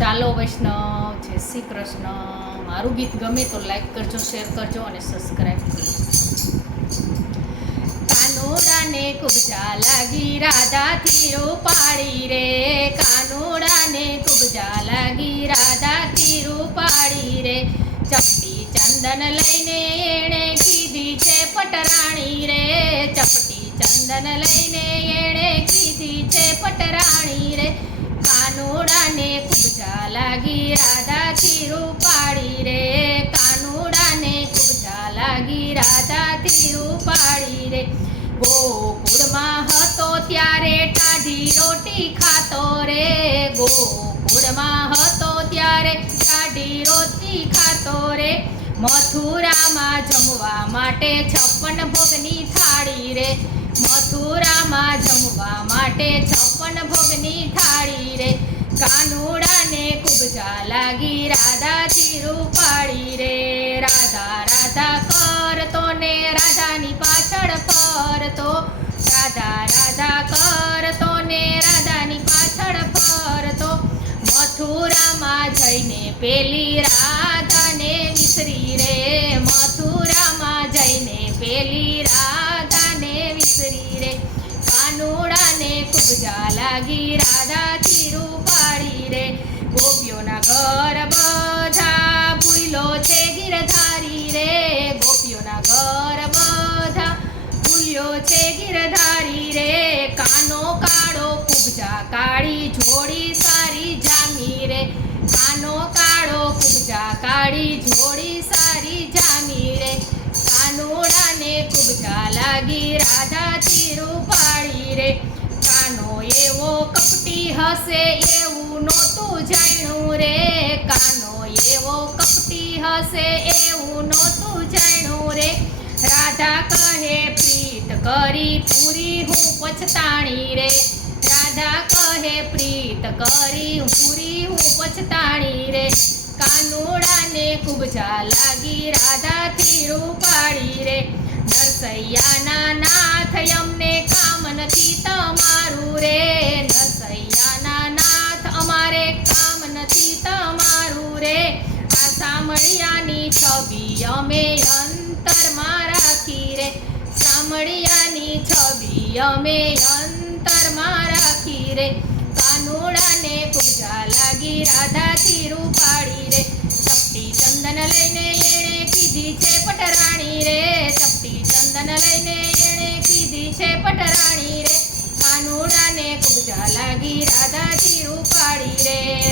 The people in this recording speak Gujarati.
ચાલો વૈષ્ણવ, જય શ્રી કૃષ્ણ. મારું ગીત ગમે તો લાઈક કરજો શેર કરજો અને સબસ્ક્રાઈબ કરજો. કાનોડાને કુબજા લાગી, રાધાથી રૂપાળી રે. કાનોડાને કુબજા લાગી, રાધાથી રૂપાળી રે. ચપટી ચંદન લઈને એણે કીધી છે પટરાણી રે. ચપટી ચંદન લઈને એણે કીધી છે પટરાણી રે. કાનુડાને કુબજા લાગી રાધાથી રૂપાળી રે. કાનુડાને કુબજા લાગી રાધાથી રૂપાળી રે. ગોકુળમાં હતો ત્યારે ટાઢી રોટી ખાતો રે. ગોકુળમાં હતો ત્યારે ટાઢી રોટી ખાતો રે. મથુરામાં જમવા માટે છપ્પન ભોગની થાળી રે. મથુરામાં જમવા માટે છપ્પન ભોગની થાળી રે. કાનુડાને કુબજા લાગી રાધા રૂપાળી રે. રાધા રાધા કરતો ને રાધાની પાછળ ફરતો. રાધા રાધા કરતો ને રાધાની પાછળ ફરતો. મથુરામાં જઈને પેલી રાધાને વિસરી રે. કાનુડાને કુબજા લાગી, રાધા ચીરુ પાડી રે. ગોપીઓના ઘર બધા ભૂલો છે, ગિરધારી રે. ગોપીઓના ઘર બધા ભૂલ્યો છે, ગિરધારી રે. કાનો કાળો કુબજા કાળી, જોડી સારી જામી રે. કાનો કાળો કુબજા કાળી, જોડી સારી જામી રે. કાનુડાને કુબજા લાગી. રાધા રૂપાળી રે. કાનો એવો કપટી હશે એવું નહોતું જાણ્યું રે. કાનો એવો કપટી હશે એવું નહોતું જાણ્યું રે. રાધા કહે, પ્રીત કરી પૂરી હું પછતાણી રે. રાધા કહે, પ્રીત કરી પૂરી હું પછતાણી રે. કાનુડાને કુબજા લાગી, રાધાથી રૂપાળી રે. નરસૈયાના નાથ અમને કામ નથી તમારું રે. નરસૈયાના નાથ અમારે કામ નથી તમારું રે. આ સામળિયાની છબી અમે અંતરમાં રાખી રે. સામળિયાની છબી અમે અંતરમાં રાખી રે. કાનુડાને પૂજા લાગી, રાધાથી રૂપાળી કીધી છે પટરાણી રે, તપટી ચંદન લઈને એણે કીધી છે પટરાણી રે. કાનુડાને કુબજા લાગી રાધાજી રૂપાળી રે.